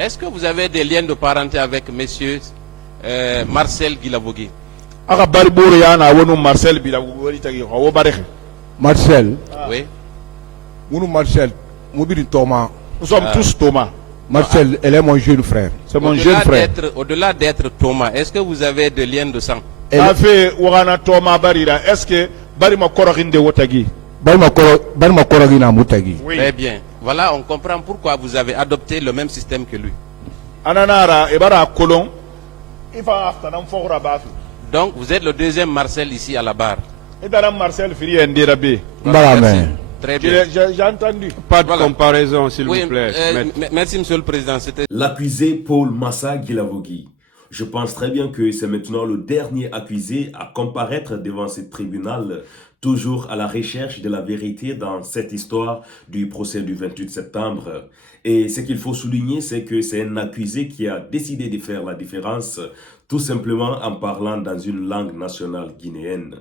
Est-ce que vous avez des liens de parenté avec monsieur Marcel Guilavogui? Marcel. Oui. Marcel. Nous sommes tous Thomas. Marcel, elle est mon jeune frère. C'est mon jeune frère. Au-delà d'être Thomas, est-ce que vous avez des liens de sang? Est-ce que Très bien. Voilà, on comprend pourquoi vous avez adopté le même système que lui. Donc, vous êtes le deuxième Marcel ici à la barre. Merci. Très bien. J'ai entendu. Pas de comparaison, s'il vous plaît. Merci, Monsieur le Président. L'accusé Paul Massa Guilavogui. Je pense très bien que c'est maintenant le dernier accusé à comparaître devant ce tribunal, toujours à la recherche de la vérité dans cette histoire du procès du 28 septembre. Et ce qu'il faut souligner, c'est que c'est un accusé qui a décidé de faire la différence, tout simplement en parlant dans une langue nationale guinéenne.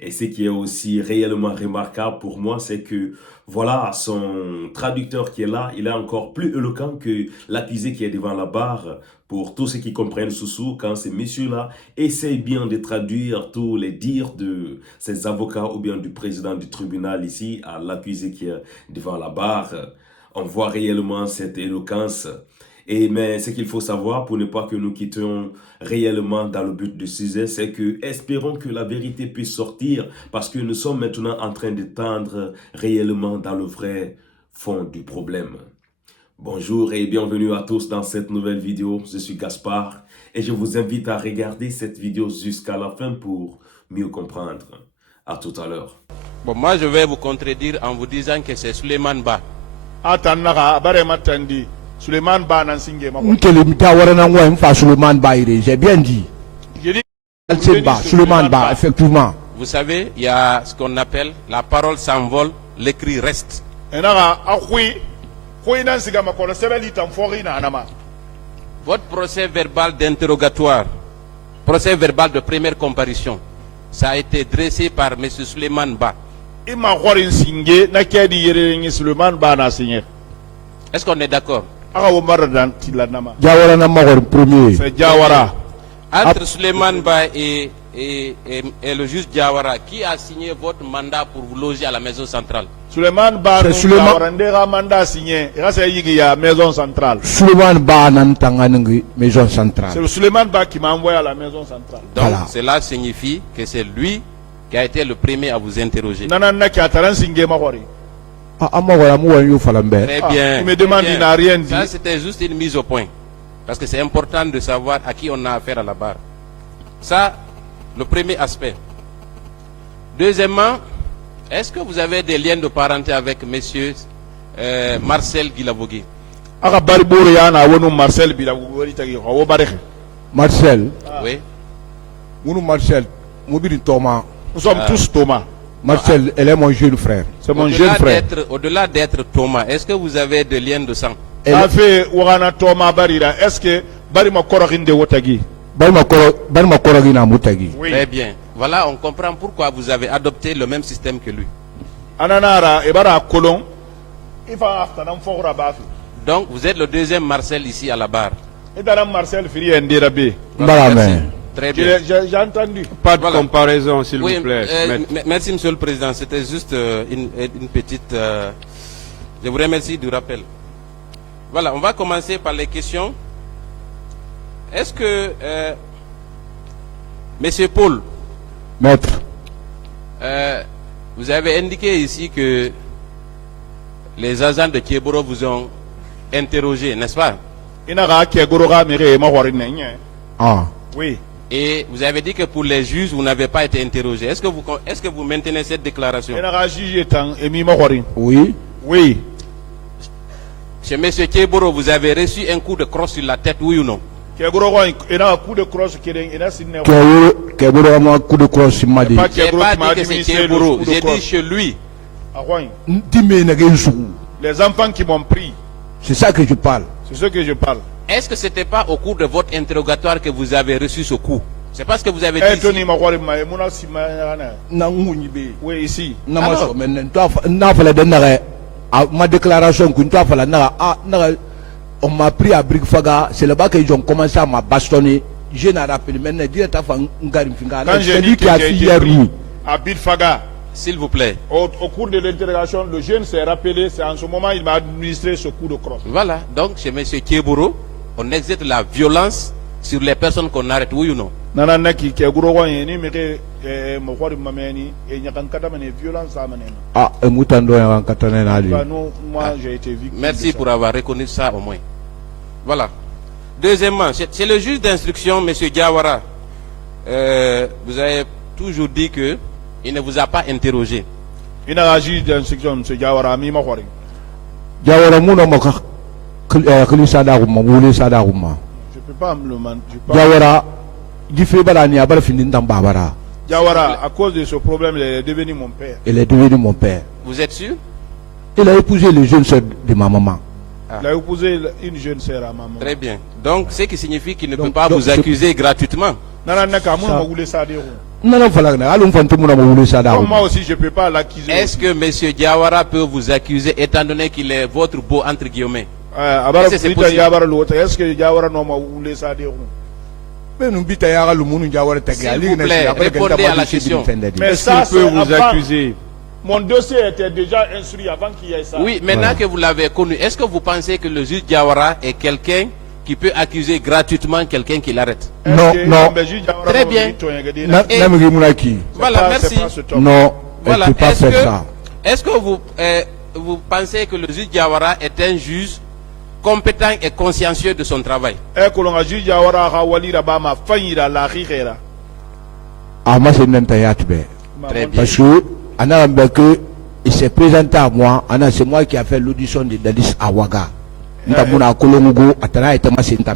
Et ce qui est aussi réellement remarquable pour moi, c'est que voilà, son traducteur qui est là, il est encore plus éloquent que l'accusé qui est devant la barre. Pour tous ceux qui comprennent Soussou, quand ces messieurs-là essayent bien de traduire tous les dires de ces avocats ou bien du président du tribunal ici à l'accusé qui est devant la barre, on voit réellement cette éloquence. Mais ce qu'il faut savoir pour ne pas que nous quittions réellement dans le but du sujet, c'est que espérons que la vérité puisse sortir parce que nous sommes maintenant en train de tendre réellement dans le vrai fond du problème. Bonjour et bienvenue à tous dans cette nouvelle vidéo. Je suis Gaspard et je vous invite à regarder cette vidéo jusqu'à la fin pour mieux comprendre. À tout à l'heure. Bon, moi je vais vous contredire en vous disant que c'est Suleiman Ba. Suleiman Ba j'ai bien dit. Suleiman Ba, effectivement. Vous savez, il y a ce qu'on appelle la parole s'envole, l'écrit reste. Votre procès verbal d'interrogatoire, procès verbal de première comparution, ça a été dressé par M. Suleiman Ba. Est-ce qu'on est d'accord? C'est Diawara. Entre Suleiman Ba et le juge Diawara, qui a signé votre mandat pour vous loger à la maison centrale? Suleiman Ba. C'est Suleiman mandat signé. C'est la maison centrale. Suleiman Ba maison centrale. C'est Suleiman Ba qui m'a envoyé à la maison centrale. Donc cela signifie que c'est lui qui a été le premier à vous interroger. Très bien. Il me demande, il n'a rien dit. Ça, c'était juste une mise au point. Parce que c'est important de savoir à qui on a affaire à la barre. Ça, le premier aspect. Deuxièmement, est-ce que vous avez des liens de parenté avec monsieur Marcel Guilavogui? Marcel. Oui. Marcel. Nous sommes tous Thomas. Marcel, elle est mon jeune frère. C'est mon jeune frère. Au-delà d'être Thomas, est-ce que vous avez des liens de sang? Est-ce que Très bien. Voilà, on comprend pourquoi vous avez adopté le même système que lui. Donc, vous êtes le deuxième Marcel ici à la barre. Merci. Très bien. J'ai entendu. Pas de comparaison, s'il vous plaît. Merci, Monsieur le Président. C'était juste une petite... je vous remercie du rappel. Voilà, on va commencer par les questions. Est-ce que... Monsieur Paul... Maître. Vous avez indiqué ici que les agents de Kieboro vous ont interrogé, n'est-ce pas? Ah. Oui. Et vous avez dit que pour les juges, vous n'avez pas été interrogé. Est-ce que vous maintenez cette déclaration? Oui. Oui. Chez M. Kieboro, vous avez reçu un coup de crosse sur la tête, oui ou non? J'ai pas dit que c'est Kieboro, j'ai dit chez lui. Les enfants qui m'ont pris. C'est ça que je parle. C'est ce que je parle. Est-ce que ce n'était pas au cours de votre interrogatoire que vous avez reçu ce coup? C'est parce que vous avez dit ici. Oui, ici. Ma déclaration, on m'a pris à Brikfaga, c'est là-bas qu'ils ont commencé à me bastonner. Je n'ai rappelé maintenant, quand j'ai dit que j'ai été pris à Brikfaga, s'il vous plaît. Au cours de l'interrogation, le jeune s'est rappelé, c'est en ce moment il m'a administré ce coup de crosse. Voilà, donc chez M. Kiebouro, on exerce la violence sur les personnes qu'on arrête, oui ou non? Ah, j'ai été victime. Merci pour avoir reconnu ça au moins. Voilà. Deuxièmement, c'est le juge d'instruction, M. Diawara. Vous avez toujours dit que il ne vous a pas interrogé. Il a agi d'instruction, M. Diawara, mi makhwari. Diawara muna maka sada kuma wule sada kuma. Je peux pas me le mentir. Diawara gife bala ni abara findin dan babara. Diawara, à cause de ce problème, il est devenu mon père. Il est devenu mon père. Vous êtes sûr? Il a épousé le jeune soeur de ma maman. Il a épousé une jeune sœur à maman. Très bien. Donc, ce qui signifie qu'il ne peut pas vous accuser gratuitement. Moi aussi, je ne peux pas l'accuser. Est-ce que M. Diawara peut vous accuser étant donné qu'il est votre beau entre guillemets? Est-ce que c'est possible? Est-ce que Diawara n'a pas voulu ça dire? S'il vous plaît, répondez à la question. Mais ça, peut vous accuser. Mon dossier était déjà instruit avant qu'il y ait ça. Oui, maintenant que vous l'avez connu, est-ce que vous pensez que le juge Diawara est quelqu'un qui peut accuser gratuitement quelqu'un qui l'arrête? Non, non. Très bien. Voilà, merci. Non, voilà. Est-ce que vous pensez que le juge Diawara est un juge compétent et consciencieux de son travail? Ah, moi, c'est très bien. Parce que il s'est présenté à moi, c'est moi qui a fait l'audition de Dadis Awaga.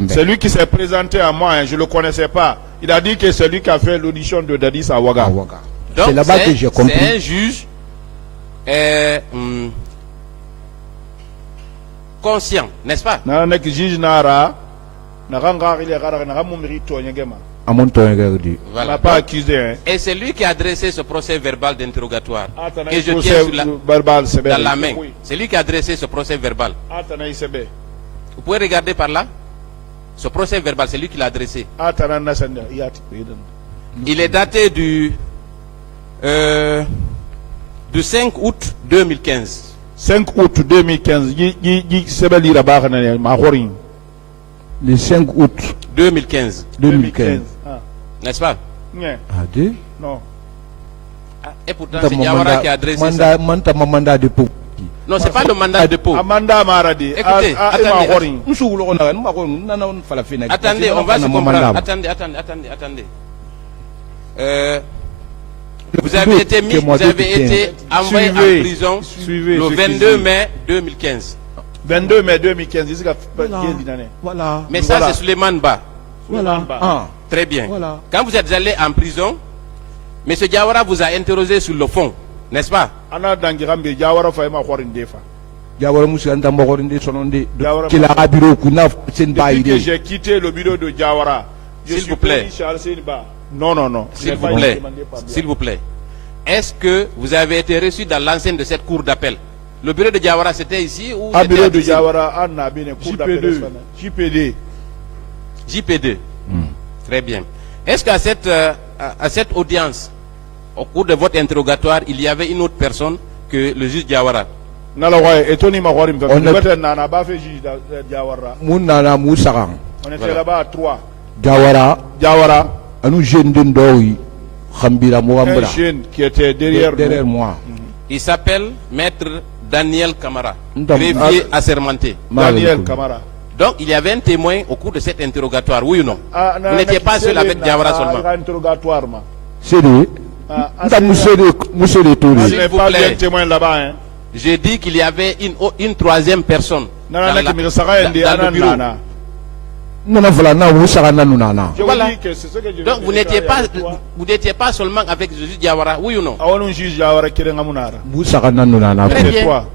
C'est lui qui s'est présenté à moi, je ne le connaissais pas. Il a dit que c'est lui qui a fait l'audition de Dadis Awaga. C'est là-bas que j'ai compris. C'est un juge conscient, n'est-ce pas? On n'a pas accusé. Hein. Et c'est lui qui a adressé ce procès verbal d'interrogatoire que je tiens sur dans la main. C'est lui qui a adressé ce procès verbal. Vous pouvez regarder par là. Ce procès verbal, c'est lui qui l'a adressé. Il est daté du 5 août 2015. 5 août 2015. Le 5 août 2015. 2015. N'est-ce pas? Non. Et pourtant, c'est Diawara qui a adressé ça. Mandat de dépôt. Non, c'est pas le mandat de dépôt. Écoutez, attendez, on va se comprendre. Attendez. Vous avez été envoyé en prison le 22 mai 2015. 22 mai 2015. Voilà. Mais ça, c'est Suleiman Ba. Voilà. Très bien. Voilà. Quand vous êtes allé en prison, M. Diawara vous a interrogé sur le fond, n'est-ce pas? Depuis que j'ai quitté le bureau de Diawara, s'il vous plaît. Non. S'il vous plaît. Est-ce que vous avez été reçu dans l'enceinte de cette cour d'appel? Le bureau de Diawara, c'était ici ou c'était bureau de Diawara, JP2. Très bien. Est-ce qu'à cette audience, au cours de votre interrogatoire, il y avait une autre personne que le juge Diawara? On était là-bas à 3. Diawara, un jeune qui était derrière moi. Il s'appelle Maître Daniel Camara, greffier assermenté. Daniel Camara. Donc, il y avait un témoin au cours de cet interrogatoire, oui ou non? Vous n'étiez pas seul avec Diawara seulement. C'est lui. J'ai dit qu'il y avait une troisième personne dans le bureau. Voilà. Donc, vous n'étiez pas seulement avec Jésus Diawara, oui ou non? Très bien.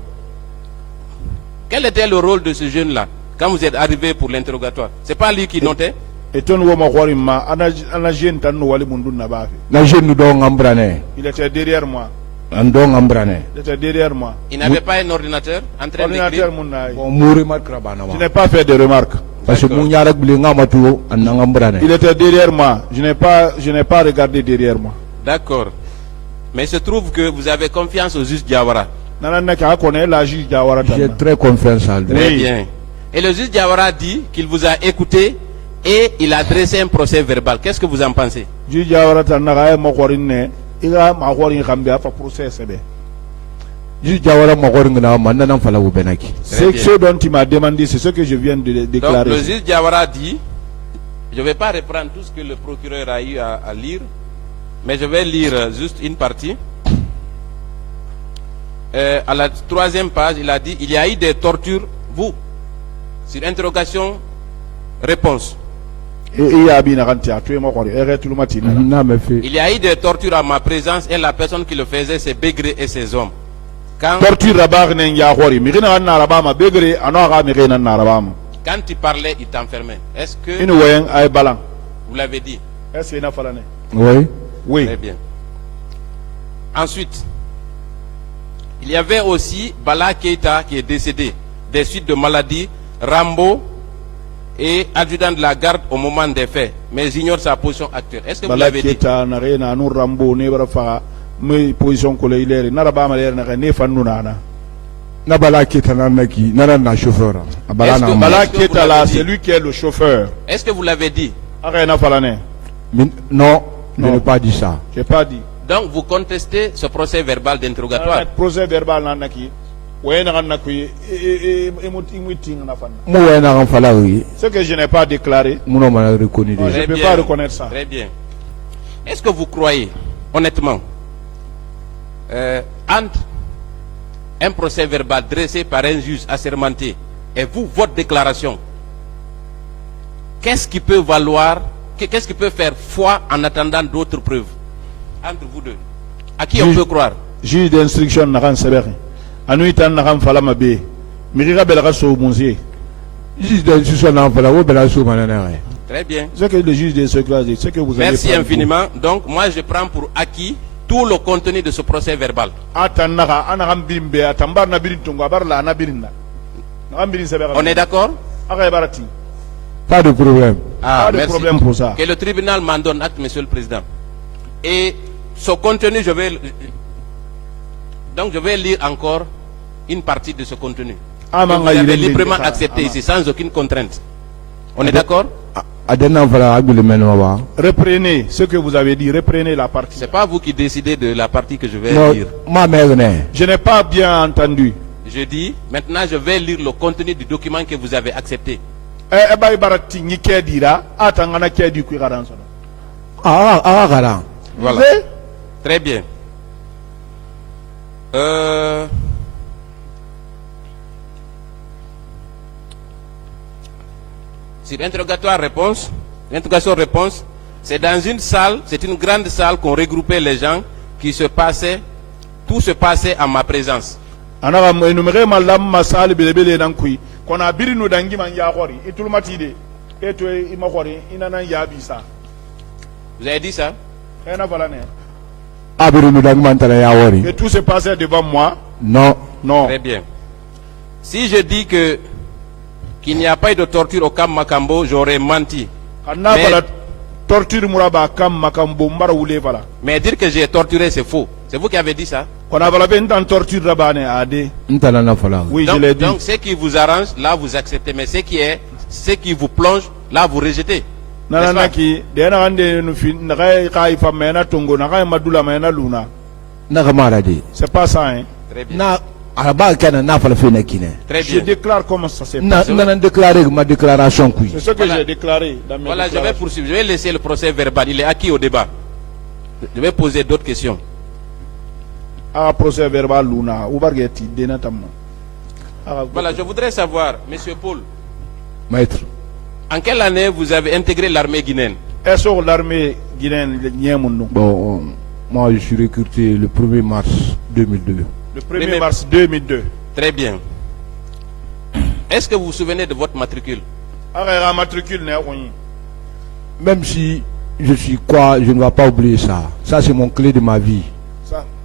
Quel était le rôle de ce jeune-là quand vous êtes arrivé pour l'interrogatoire? C'est pas lui qui notait? Il était derrière moi. Il était derrière moi. Il n'avait pas un ordinateur en train d'écrire. Je n'ai pas fait de remarques. Il était derrière moi. Je n'ai pas regardé derrière moi. D'accord. Mais il se trouve que vous avez confiance au juge Diawara. J'ai très confiance à lui. Très bien. Et le juge Diawara dit qu'il vous a écouté et il a dressé un procès verbal. Qu'est-ce que vous en pensez? Ce dont il m'a demandé, c'est ce que je viens de déclarer. Donc, le juge Diawara dit, je ne vais pas reprendre tout ce que le procureur a eu à lire, mais je vais lire juste une partie. À la 3e page, il a dit, il y a eu des tortures, vous, sur interrogation, réponse. Il y a eu des tortures à ma présence et la personne qui le faisait, c'est Bégré et ses hommes. Quand il parlait, il t'enfermait. Est-ce que vous l'avez dit? Oui. Oui. Très bien. Ensuite, il y avait aussi Bala Keita qui est décédé des suites de maladies, Rambo et adjudant de la garde au moment des faits, mais ignore sa position actuelle. Est-ce que vous l'avez dit? C'est lui qui est le chauffeur. Est-ce que vous l'avez dit? Non, je n'ai pas dit ça. Je n'ai pas dit. Donc vous contestez ce procès verbal d'interrogatoire. Procès verbal ce que je n'ai pas déclaré, je ne peux pas reconnaître ça. Très bien. Est-ce que vous croyez, honnêtement, entre un procès verbal dressé par un juge assermenté et vous, votre déclaration, qu'est-ce qui peut valoir, qu'est-ce qui peut faire foi en attendant d'autres preuves entre vous deux? À qui on peut croire? Juge d'instruction n'a rien sévère. Anuitan n'a rien fallu ma bé. Miriga belga so monsieur. Juge d'instruction n'a pas la belle sous mananere. Très bien. Ce que le juge d'instruction dit, c'est que vous avez. Merci infiniment. Donc moi je prends pour acquis tout le contenu de ce procès verbal. On est d'accord? Pas de problème. Ah, pas de problème pour ça. Que le tribunal m'en donne acte, Monsieur le Président. Et ce contenu, je vais lire encore une partie de ce contenu. Que vous avez librement accepté ici, sans aucune contrainte. On est d'accord? Reprenez ce que vous avez dit, reprenez la partie. C'est pas vous qui décidez de la partie que je vais lire. Je n'ai pas bien entendu. Je dis, maintenant je vais lire le contenu du document que vous avez accepté. Voilà. Très bien. Sur interrogatoire-réponse, l'interrogation-réponse, c'est dans une salle, c'est une grande salle qu'on regroupait les gens qui se passaient, tout se passait en ma présence. Vous avez dit ça? Et tout se passait devant moi? Non. Non. Très bien. Si je dis que qu'il n'y a pas eu de torture au camp Makambo, j'aurais menti. Mais dire que j'ai torturé, c'est faux. C'est vous qui avez dit ça? Oui, je l'ai dit. Donc ce qui vous arrange, là vous acceptez. Mais ce qui vous plonge, là vous rejetez. C'est pas ça, hein? Très bien. Je déclare comment ça s'est passé. Ma déclaration. C'est ce que j'ai déclaré dans mes Voilà, je vais poursuivre. Je vais laisser le procès verbal. Il est acquis au débat. Je vais poser d'autres questions. Procès verbal, voilà, je voudrais savoir, Monsieur Paul. Maître. En quelle année vous avez intégré l'armée guinéenne? Est-ce que l'armée guinéenne? Bon, moi je suis recruté le 1er mars 2002. Le 1er mars 2002. Très bien. Est-ce que vous vous souvenez de votre matricule? Même si je suis quoi, je ne vais pas oublier ça. Ça c'est mon clé de ma vie.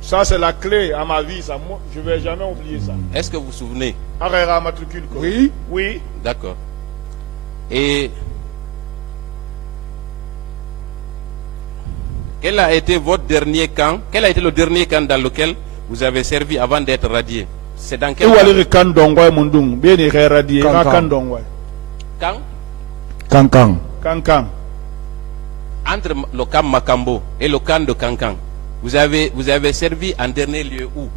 Ça, c'est la clé à ma vie. Ça, moi, je ne vais jamais oublier ça. Est-ce que vous vous souvenez? Oui. Oui. D'accord. Et quel a été votre dernier camp? Quel a été le dernier camp dans lequel vous avez servi avant d'être radié? C'est dans quel camp? Kankan. Entre le camp Makambo et le camp de Kankan, vous avez servi en dernier lieu où?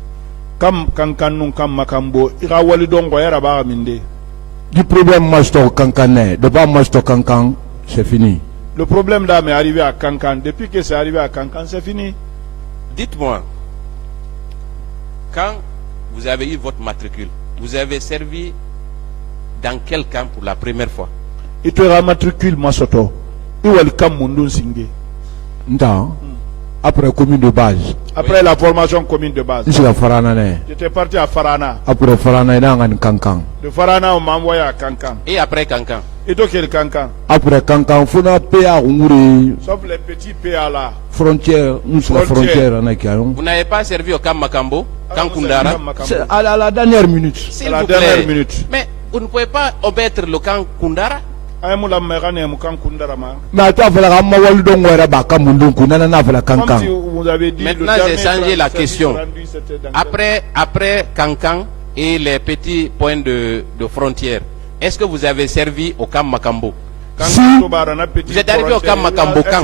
Du problème Master Kankané, de pas Master Kankan, c'est fini. Le problème là m'est arrivé à Kankan. Depuis que c'est arrivé à Kankan, c'est fini. Dites-moi, quand vous avez eu votre matricule, vous avez servi dans quel camp pour la première fois? Il te matricule Masoto. Il va le camp Mundun Singé. Après commune de base. Après la formation commune de base. J'étais parti à Farana. Après Farana, il y a un Kankan. De Farana, on m'a envoyé à Kankan. Et après Kankan? Et donc, quel Kankan? Après Kankan, il faut un PA. Sauf les petits PA là. Frontière, nous sommes la frontière. Vous n'avez pas servi au camp Makambo, camp Kundara? À la dernière minute. S'il vous plaît. Mais vous ne pouvez pas omettre le camp Kundara? Mais attends, maintenant j'ai changé la question. Après Kankan et les petits points de frontière, est-ce que vous avez servi au camp Makambo? Si. Vous êtes arrivé au camp Makambo quand?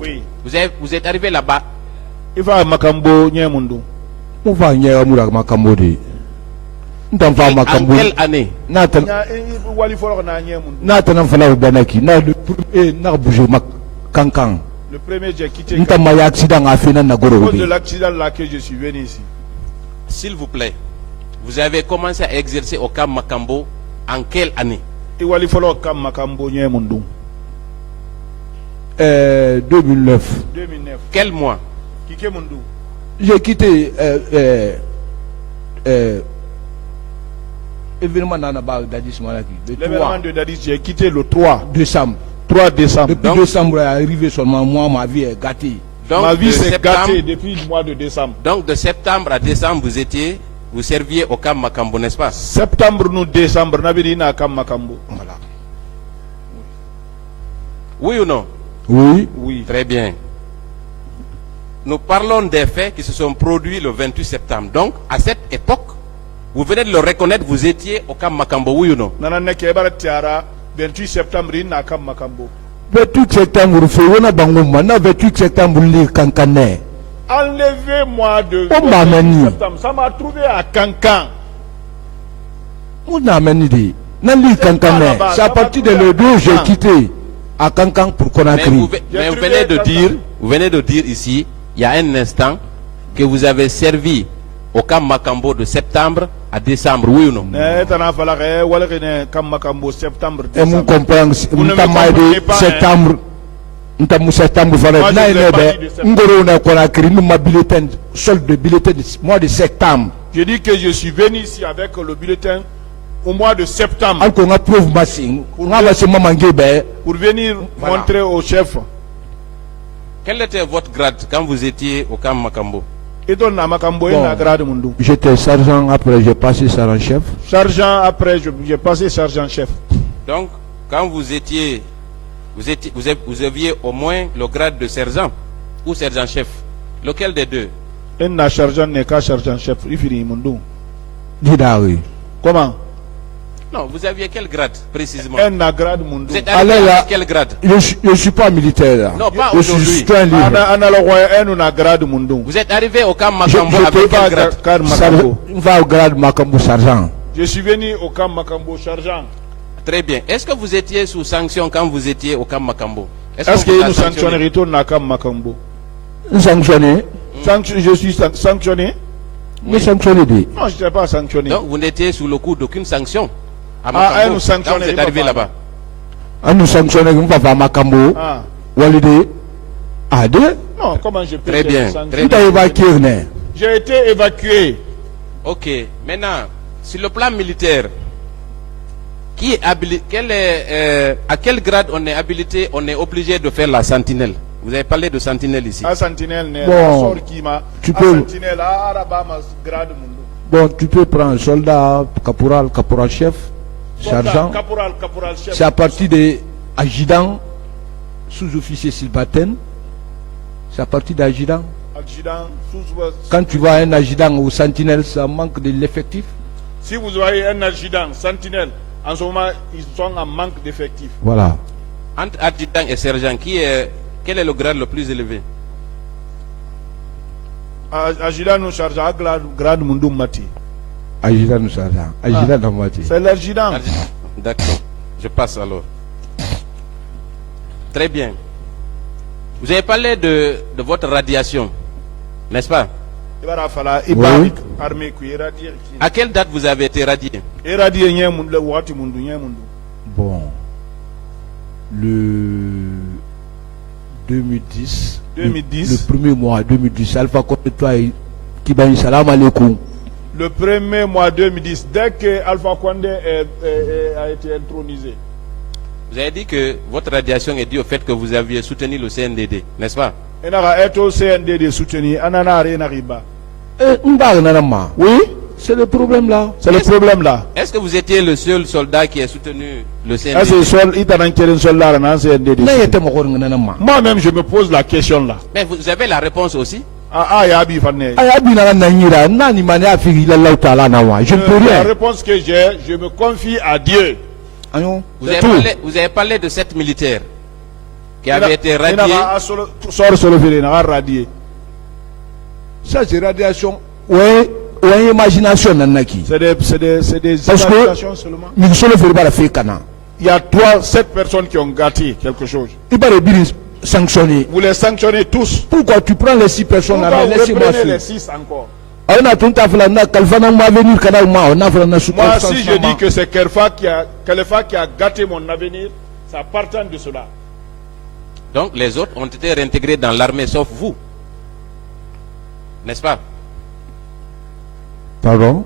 Oui. Vous êtes arrivé là-bas? Il va à Makambo, Nyemundu. On va à Makambo. En quelle année? Le premier j'ai quitté. À cause de l'accident là que je suis venu ici. S'il vous plaît, vous avez commencé à exercer au camp Makambo en quelle année? 2009. Quel mois? J'ai quitté événement Dadis Malaki. L'événement de Dadis, j'ai quitté le 3 décembre. 3 décembre. Depuis décembre est arrivé seulement, moi, ma vie est gâtée. Donc, ma vie s'est gâtée depuis le mois de décembre. Donc de septembre à décembre, vous serviez au camp Makambo, n'est-ce pas? Septembre, nous, décembre, nous avons camp Makambo. Voilà. Oui ou non? Oui. Oui. Très bien. Nous parlons des faits qui se sont produits le 28 septembre. Donc, à cette époque, vous venez de le reconnaître, vous étiez au camp Makambo, oui ou non? 28 septembre, il y a camp Makambo. 28 septembre, 28 septembre, enlevez-moi de 28 septembre. Ça m'a trouvé à Kankan. C'est à partir de le 2 j'ai quitté à Kankan pour Conakry. Mais vous venez de dire ici, il y a un instant, que vous avez servi au camp Makambo de septembre à décembre, oui ou non? Et vous comprenez, septembre. Mois de septembre. Je dis que je suis venu ici avec le bulletin au mois de septembre. Pour venir montrer au chef. Quel était votre grade quand vous étiez au camp Makambo? J'étais sergent, après j'ai passé sergent-chef. Sergent, après j'ai passé sergent-chef. Donc, quand vous aviez au moins le grade de sergent ou sergent-chef. Lequel des deux? Un sergent n'est qu'un sergent-chef. Comment? Non, vous aviez quel grade précisément? Un grade Mundu. Vous êtes arrivé à quel grade? Je ne suis pas militaire là. Non, pas je suis un livre. Vous êtes arrivé au camp Makambo avec quel grade? Va au grade Makambo sergent. Je suis venu au camp Makambo sergent. Très bien. Est-ce que vous étiez sous sanction quand vous étiez au camp Makambo? Est-ce que nous sanctionnons retourne à camp Makambo? Sanctionné? Je suis sanctionné? Mais sanctionné? Non, je ne suis pas sanctionné. Donc vous n'étiez sous le coup d'aucune sanction. Nous sanctionnons. Quand vous êtes arrivé là-bas. Nous sanctionnons, nous ne pas Makambo. Walide. Non, comment je peux? Très bien. J'ai été évacué. Ok. Maintenant, sur le plan militaire, à quel grade on est habilité, on est obligé de faire la sentinelle? Vous avez parlé de sentinelle ici. Bon, tu peux prendre soldat, caporal, caporal-chef, sergent. C'est à partir des adjudants, sous-officiers Silbaten. C'est à partir d'adjudants. Quand tu vois un adjudant ou sentinelle, ça manque de l'effectif. Si vous voyez un adjudant, sentinelle, en ce moment, ils sont en manque d'effectifs. Voilà. Entre adjudant et sergent, quel est le grade le plus élevé? Adjudant nous charge à grade Mundum Mati. Adjudant nous charge. Adjudant dans Mati. C'est l'adjudant. D'accord. Je passe alors. Très bien. Vous avez parlé de votre radiation, n'est-ce pas? Oui. À quelle date vous avez été radié? Bon. Le 2010. Le premier mois 2010. Alpha Condé toi qui va salam alaikum. Le premier mois 2010, dès que Alpha Condé a été intronisé. Vous avez dit que votre radiation est due au fait que vous aviez soutenu le CNDD, n'est-ce pas? Oui, c'est le problème là. C'est le problème là. Est-ce que vous étiez le seul soldat qui a soutenu le CNDD? Moi-même, je me pose la question là. Mais vous avez la réponse aussi? Je ne peux rien. La réponse que j'ai, je me confie à Dieu. Vous avez parlé de 7 militaires qui avaient été radiés. Ça, c'est radiation. Ouais, imagination. C'est des imaginations seulement. Il y a 7 personnes qui ont gâté quelque chose. Sanctionner. Vous les sanctionnez tous. Pourquoi tu prends les 6 personnes là? Pourquoi vous reprenez les 6 encore? Moi, si je dis que c'est Kelefa qui a gâté mon avenir, ça partant de cela. Donc les autres ont été réintégrés dans l'armée sauf vous. N'est-ce pas? Pardon?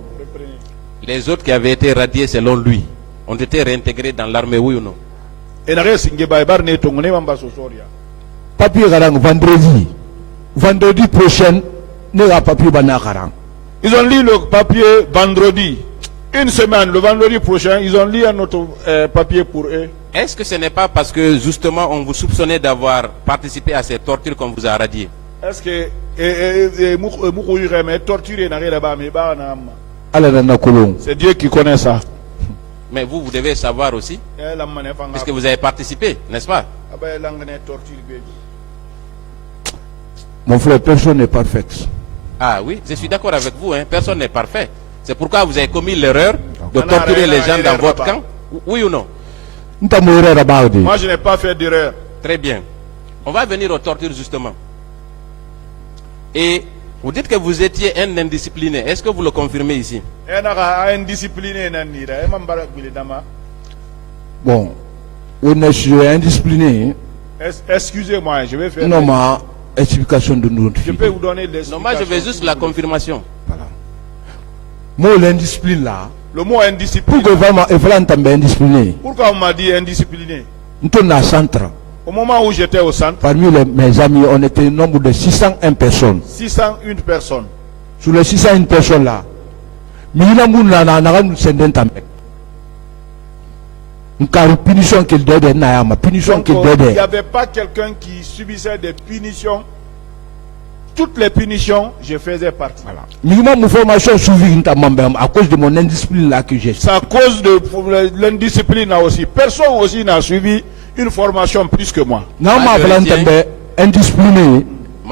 Les autres qui avaient été radiés selon lui ont été réintégrés dans l'armée, oui ou non? Papier vendredi prochain, papier ils ont lu le papier vendredi. Une semaine, le vendredi prochain, ils ont lu un autre papier pour eux. Est-ce que ce n'est pas parce que justement on vous soupçonnait d'avoir participé à ces tortures qu'on vous a radié? Est-ce que c'est Dieu qui connaît ça? Mais vous devez savoir aussi, puisque vous avez participé, n'est-ce pas? Mon frère, personne n'est parfait. Ah oui, je suis d'accord avec vous, hein. Personne n'est parfait. C'est pourquoi vous avez commis l'erreur de torturer les gens dans votre camp. Oui ou non? Moi, je n'ai pas fait d'erreur. Très bien. On va venir aux tortures justement. Et vous dites que vous étiez un indiscipliné. Est-ce que vous le confirmez ici? Bon, on est indiscipliné. Excusez-moi, je vais faire... Non, ma explication de nous. Je peux vous donner les... Non, moi je veux juste la confirmation. Voilà. Moi, l'indiscipline là. Le mot indiscipline. Pourquoi on m'a dit indiscipliné? Au centre. Au moment où j'étais au centre, parmi mes amis, on était un nombre de 601 personnes. 601 personnes. Sur les 601 personnes là, il n'y avait pas quelqu'un qui subissait des punitions. Toutes les punitions, je faisais partie. Minimum formation suivie à cause de mon indiscipline là que j'ai. C'est à cause de l'indiscipline là aussi. Personne aussi n'a suivi une formation plus que moi. Non, indiscipliné.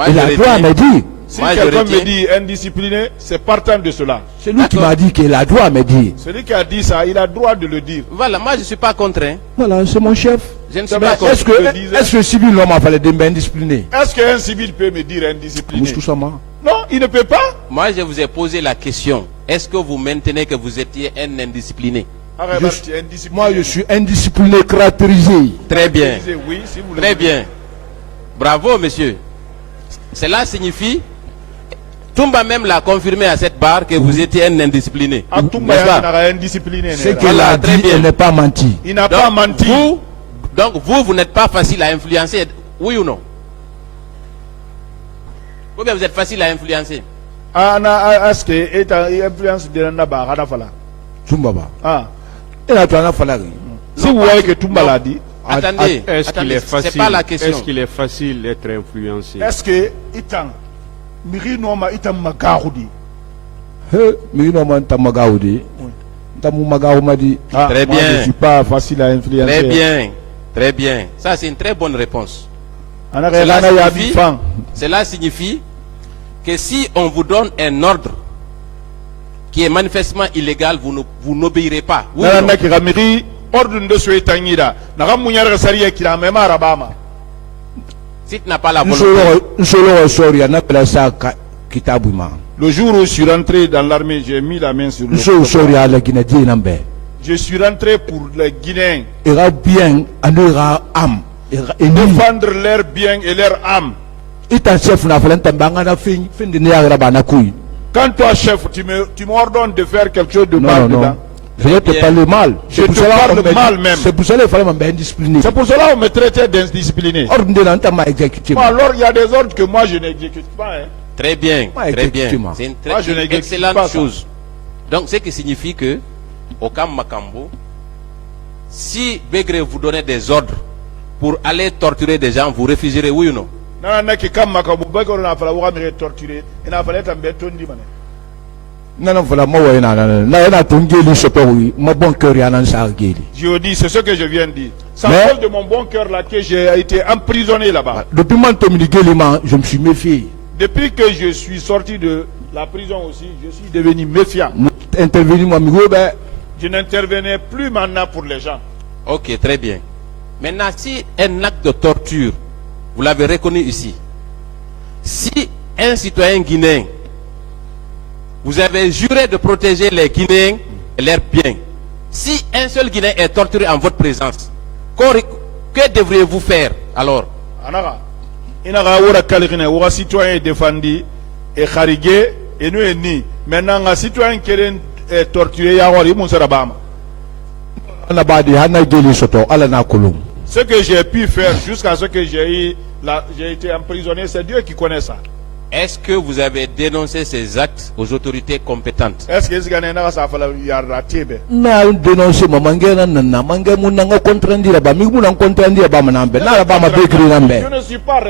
Il a droit à me dire. Si quelqu'un me dit indiscipliné, c'est partant de cela. C'est lui qui m'a dit qu'il a droit à me dire. Celui qui a dit ça, il a droit de le dire. Voilà, moi je ne suis pas contraint. Voilà, c'est mon chef. Je ne suis pas contre. Est-ce que civil l'homme a fallu dire indiscipliné? Est-ce qu'un civil peut me dire indiscipliné? Non, il ne peut pas. Moi je vous ai posé la question. Est-ce que vous maintenez que vous étiez un indiscipliné? Moi je suis indiscipliné caractérisé. Très bien. Oui, si vous Très bien. Bravo monsieur. Cela signifie, Toumba même l'a confirmé à cette barre que vous étiez un indiscipliné. C'est qu'il a dit, il n'est pas menti. Il n'a pas menti. Donc vous n'êtes pas facile à influencer, oui ou non? Ou bien vous êtes facile à influencer? Est-ce que est influence de Naba Hadafala? Tumbaba. Ah. Et la Tana Falari. Si vous voyez que Tumba l'a dit. Attendez, est-ce qu'il est facile? C'est pas la question. Est-ce qu'il est facile d'être influencé? Est-ce que Itan Miri Noma Itan Magaoudi? Miri Noma Itan Magaoudi. Très bien. Je ne suis pas facile à influencer. Très bien. Très bien. Ça, c'est une très bonne réponse. Cela signifie que si on vous donne un ordre qui est manifestement illégal, vous n'obéirez pas. Oui, si tu n'as pas la volonté. Le jour où je suis rentré dans l'armée, j'ai mis la main sur le je suis rentré pour les Guinéens. Défendre leurs biens et leur âme. Quand toi, chef, tu m'ordonnes de faire quelque chose de mal dedans. Je te parle mal. Je te parle mal même. C'est pour cela qu'il fallait m'indiscipliner. C'est pour cela qu'on me traitait d'indiscipliné. Alors il y a des ordres que moi je n'exécute pas. Hein. Très bien, très bien. C'est une excellente chose. Donc, ce qui signifie que, au Camp Makambo, si Begré vous donnait des ordres pour aller torturer des gens, vous refuserez, oui ou non? Je dis, c'est ce que je viens de dire. C'est à cause de mon bon cœur là que j'ai été emprisonné là-bas. Je me suis méfié. Depuis que je suis sorti de la prison aussi, je suis devenu méfiant. Je n'intervenais plus maintenant pour les gens. Ok, très bien. Maintenant, si un acte de torture, vous l'avez reconnu ici, si un citoyen guinéen, vous avez juré de protéger les Guinéens et leurs biens, si un seul Guinéen est torturé en votre présence, que devriez-vous faire alors? Un citoyen défendu et charigé et nous ni. Maintenant, un citoyen qui est torturé, ce que j'ai pu faire jusqu'à ce que j'ai été emprisonné, c'est Dieu qui connaît ça. Est-ce que vous avez dénoncé ces actes aux autorités compétentes? Est-ce que c'est dénoncé je ne suis pas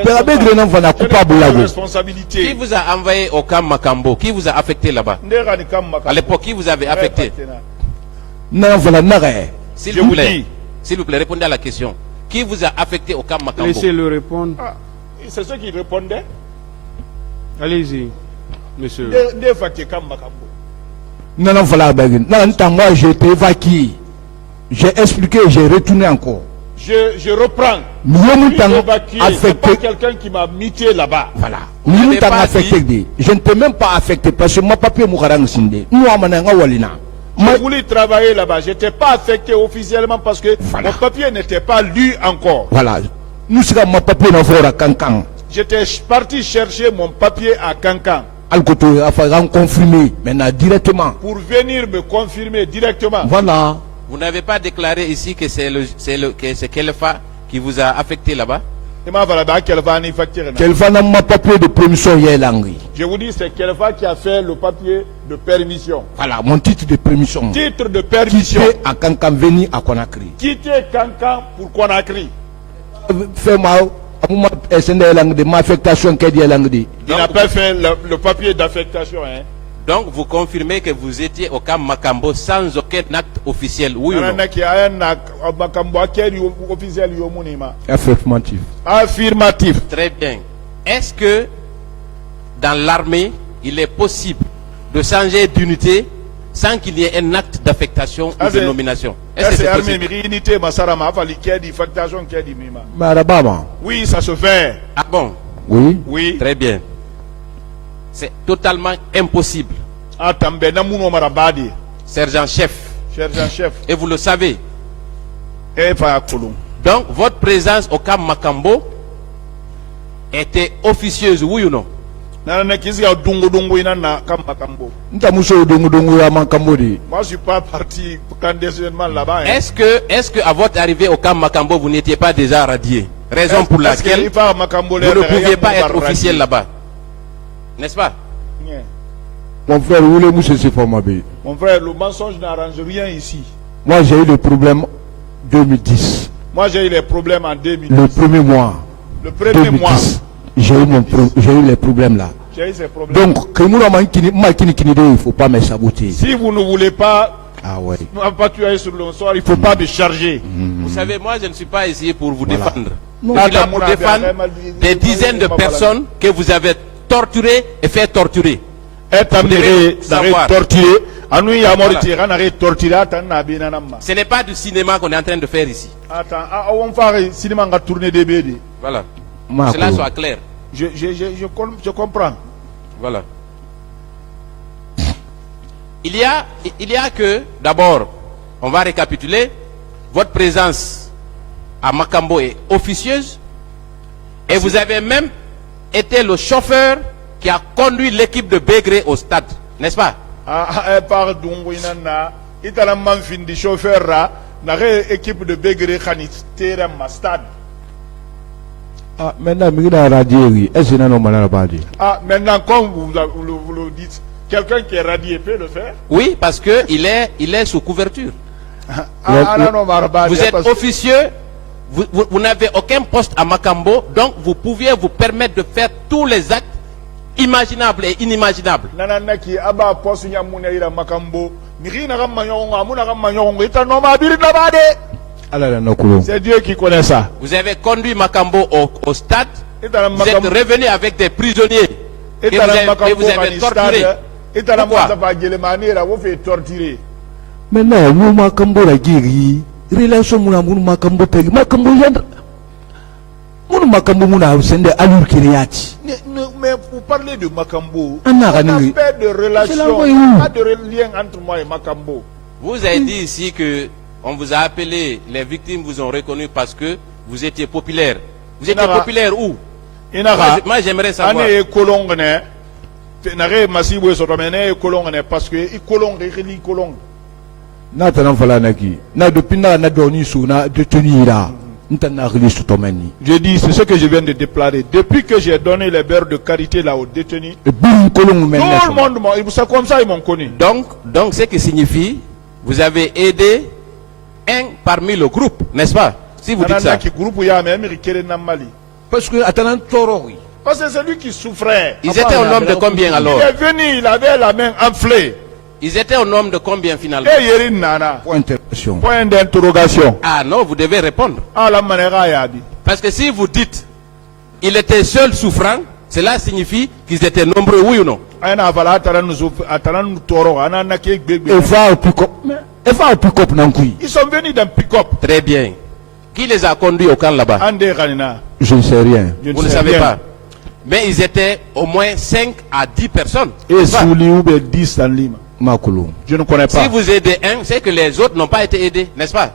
responsabilité. Qui vous a envoyé au camp Makambo? Qui vous a affecté là-bas? À l'époque, qui vous avez affecté? S'il vous plaît, répondez à la question. Qui vous a affecté au camp Makambo? Laissez-le répondre. C'est ceux qui répondaient. Allez-y, monsieur. Moi j'ai été évacué. J'ai expliqué, j'ai retourné encore. Je reprends. C'est pas quelqu'un qui m'a muté là-bas. Voilà. Je ne peux même pas affecter parce que mon papier je voulais travailler là-bas. Je n'étais pas affecté officiellement parce que mon papier n'était pas lu encore. Voilà. Nous sommes mon papier à Kankan. J'étais parti chercher mon papier à Kankan. Confirmer maintenant directement. Pour venir me confirmer directement. Voilà. Vous n'avez pas déclaré ici que c'est Kelfa qui vous a affecté là-bas? Kelfa n'a pas papier de permission. Je vous dis, c'est Kelfa qui a fait le papier de permission. Voilà, mon titre de permission. Titre de permission. Quitter à Kankan, venir à Conakry. Quitter Kankan pour Conakry. Fais-moi de ma affectation. Il n'a pas fait le papier d'affectation. Hein. Donc vous confirmez que vous étiez au camp Makambo sans aucun acte officiel, oui ou non? Affirmatif. Affirmatif. Très bien. Est-ce que dans l'armée, il est possible de changer d'unité sans qu'il y ait un acte d'affectation ou de nomination? Est-ce que c'est possible? Oui, ça se fait. Ah bon? Oui. Oui. Très bien. C'est totalement impossible. Sergent-chef. Sergent-chef. Et vous le savez. Donc, votre présence au camp Makambo était officieuse, oui ou non? Moi, je suis pas parti clandestinement là-bas. Hein. Est-ce que à votre arrivée au camp Makambo, vous n'étiez pas déjà radié? Raison pour laquelle vous ne pouviez pas être officiel là-bas. N'est-ce pas? Rien. Mon frère, où voulez-vous se former? Mon frère, le mensonge n'arrange rien ici. Moi, j'ai eu le problème 2010. Moi, j'ai eu les problèmes en 2010. Le premier mois. Le premier mois. J'ai eu les problèmes là. J'ai eu ces problèmes. Donc, il ne faut pas me saboter. Si vous ne voulez pas, Ah ouais. pas tuer sur le soir, il ne faut pas me charger. Vous savez, moi, je ne suis pas ici pour vous défendre. Non. Je suis là pour défendre des dizaines de personnes que vous avez torturées et fait torturer. Ce n'est pas du cinéma qu'on est en train de faire ici. Voilà. Que cela soit clair. Je comprends. Voilà. Il y a que, d'abord, on va récapituler, votre présence à Makambo est officieuse et vous avez même été le chauffeur qui a conduit l'équipe de Bégré au stade, n'est-ce pas? Équipe de Bégré stade. Ah, maintenant, Maintenant, comme vous le dites, quelqu'un qui est radié peut le faire? Oui, parce que il est sous couverture. Vous êtes officieux, vous n'avez aucun poste à Makambo, donc vous pouviez vous permettre de faire tous les actes imaginables et inimaginables. C'est Dieu qui connaît ça. Vous avez conduit Makambo au stade, vous êtes revenu avec des prisonniers et vous avez torturé. Pourquoi? Maintenant, nous Makambo la guéri, relation mouna Makambo tegi, Makambo yandre. Makambo mouna sende allure kiriati. Mais vous parlez de Makambo. On n'a pas de relation, pas de lien entre moi et Makambo. Vous avez dit ici que on vous a appelé, les victimes vous ont reconnu parce que vous étiez populaire. Vous étiez populaire où? Moi j'aimerais savoir. Parce que Kolong. Je dis, c'est ce que je viens de déclarer. Depuis que j'ai donné les beurres de carité là aux détenus, tout le monde, c'est comme ça ils m'ont connu. Donc ce qui signifie, vous avez aidé un parmi le groupe, n'est-ce pas? Si vous dites ça. Parce que c'est lui qui souffrait. Ils étaient au nombre de combien alors? Il est venu, il avait la main enflée. Ils étaient au nombre de combien finalement? Point d'interrogation. Ah non, vous devez répondre. Parce que si vous dites il était seul souffrant, cela signifie qu'ils étaient nombreux, oui ou non? Ils sont venus d'un pick-up. Très bien. Qui les a conduits au camp là-bas? Je ne sais rien. Vous ne savez pas. Mais ils étaient au moins 5 à 10 personnes. Et Souli ou 10 en Lima. Je ne connais pas. Si vous aidez un, c'est que les autres n'ont pas été aidés, n'est-ce pas?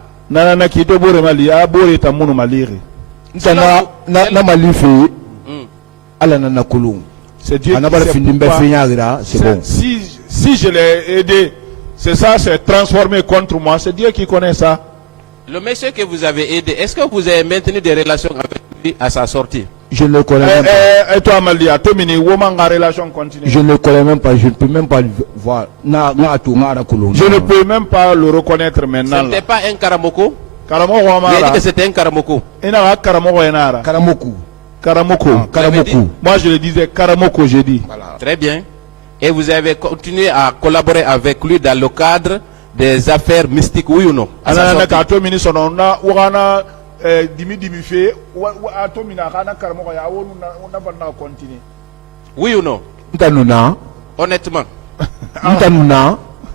C'est Dieu qui sait. Si je l'ai aidé, c'est ça, c'est transformé contre moi. C'est Dieu qui connaît ça. Le monsieur que vous avez aidé, est-ce que vous avez maintenu des relations avec lui à sa sortie? Je ne le connais même pas. Et toi, Malia, relation continue. Je ne le connais même pas, je ne peux même pas le voir. Je ne peux même pas le reconnaître maintenant. Ce n'était pas un Karamoko? Il a dit que c'était un Karamoko. Karamoko. Moi, je le disais Karamoko, j'ai dit. Voilà. Très bien. Et vous avez continué à collaborer avec lui dans le cadre des affaires mystiques, oui ou non? Oui ou non? Honnêtement.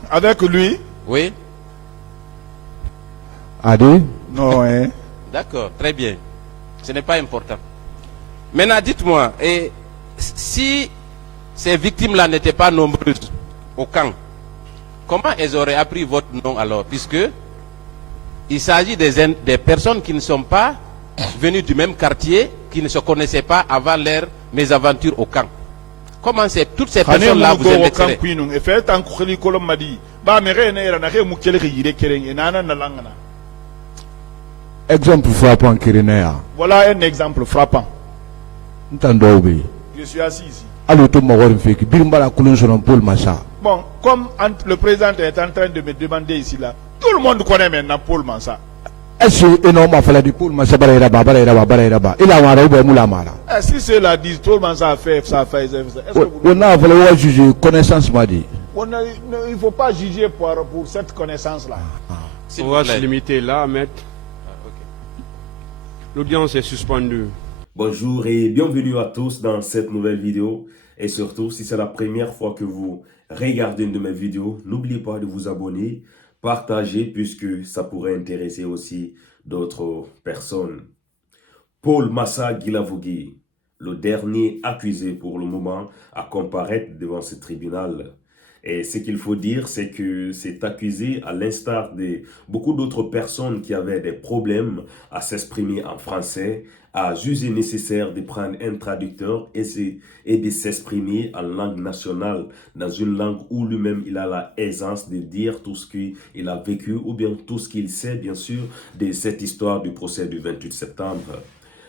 Avec lui? Oui. Adé? Non, hein. D'accord, très bien. Ce n'est pas important. Maintenant, dites-moi, et si ces victimes-là n'étaient pas nombreuses au camp, comment elles auraient appris votre nom alors? Puisque il s'agit des personnes qui ne sont pas venues du même quartier, qui ne se connaissaient pas avant leur mésaventures au camp. Comment c'est toutes ces personnes-là vous indexeraient? Exemple frappant, Kirinea. Voilà un exemple frappant. Je suis assis ici. Bon, comme le président est en train de me demander ici là, tout le monde connaît maintenant Paul Mansa. Si ceux-là disent Paul Mansa a fait ça, est-ce que vous... On a fallu juger connaissance m'a dit. Il ne faut pas juger pour cette connaissance-là. On va se limiter là, maître. L'audience est suspendue. Bonjour et bienvenue à tous dans cette nouvelle vidéo. Et surtout, si c'est la première fois que vous regardez une de mes vidéos, n'oubliez pas de vous abonner, partager puisque ça pourrait intéresser aussi d'autres personnes. Paul Massa Gilavogui, le dernier accusé pour le moment à comparaître devant ce tribunal. Et ce qu'il faut dire, c'est que cet accusé, à l'instar de beaucoup d'autres personnes qui avaient des problèmes à s'exprimer en français, a jugé nécessaire de prendre un traducteur et de s'exprimer en langue nationale, dans une langue où lui-même il a la aisance de dire tout ce qu'il a vécu ou bien tout ce qu'il sait, bien sûr, de cette histoire du procès du 28 septembre.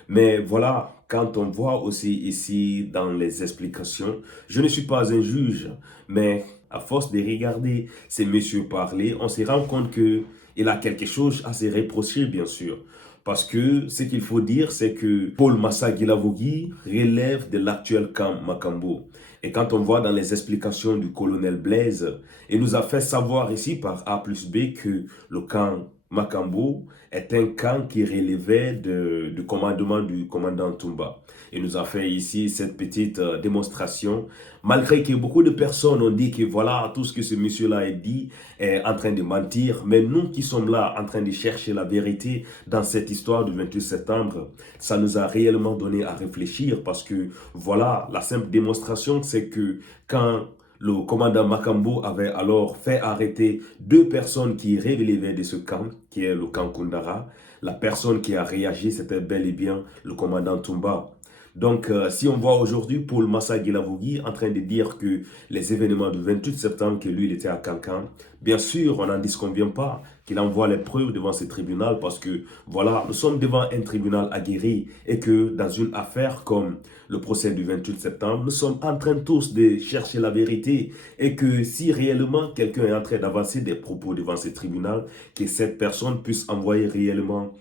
Mais voilà, quand on voit aussi ici dans les explications, je ne suis pas un juge, mais à force de regarder ces messieurs parler, on se rend compte qu'il a quelque chose à se reprocher, bien sûr. Parce que ce qu'il faut dire, c'est que Paul Massa Gilavogui relève de l'actuel camp Makambo. Et quand on voit dans les explications du colonel Blaise, il nous a fait savoir ici par A plus B que le camp Makambo est un camp qui relevait du commandement du commandant Toumba. Il nous a fait ici cette petite démonstration, malgré que beaucoup de personnes ont dit que voilà, tout ce que ce monsieur-là a dit est en train de mentir. Mais nous qui sommes là en train de chercher la vérité dans cette histoire du 28 septembre, ça nous a réellement donné à réfléchir parce que voilà, la simple démonstration, c'est que quand le commandant Makambo avait alors fait arrêter 2 personnes qui relevaient de ce camp, qui est le camp Koundara. La personne qui a réagi, c'était bel et bien le commandant Toumba. Donc, si on voit aujourd'hui Paul Massa Gilavogui en train de dire que les événements du 28 septembre, que lui, il était à Cancan, bien sûr, on n'en disconvient pas qu'il envoie les preuves devant ce tribunal parce que, voilà, nous sommes devant un tribunal aguerri et que dans une affaire comme le procès du 28 septembre, nous sommes en train tous de chercher la vérité et que si réellement quelqu'un est en train d'avancer des propos devant ce tribunal, que cette personne puisse envoyer réellement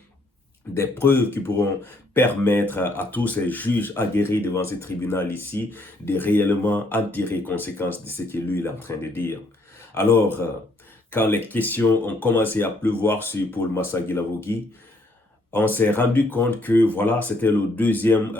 des preuves qui pourront permettre à tous ces juges aguerris devant ce tribunal ici de réellement en tirer conséquence de ce que lui est en train de dire. Alors, quand les questions ont commencé à pleuvoir sur Paul Massa Gilavogui, on s'est rendu compte que voilà, c'était le deuxième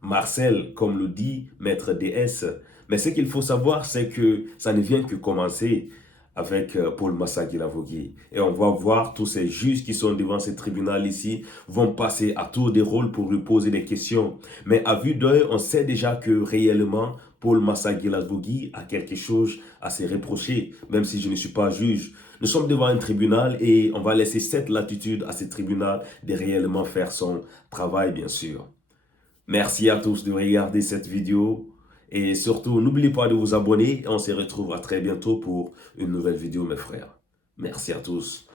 Marcel, comme le dit Maître DS. Mais ce qu'il faut savoir, c'est que ça ne vient que commencer avec Paul Massa Gilavogui. Et on va voir tous ces juges qui sont devant ce tribunal ici vont passer à tour de rôle pour lui poser des questions. Mais à vue d'œil, on sait déjà que réellement, Paul Massa Gilavogui a quelque chose à se reprocher, même si je ne suis pas juge. Nous sommes devant un tribunal et on va laisser cette latitude à ce tribunal de réellement faire son travail, bien sûr. Merci à tous de regarder cette vidéo. Et surtout, n'oubliez pas de vous abonner. On se retrouve à très bientôt pour une nouvelle vidéo, mes frères. Merci à tous.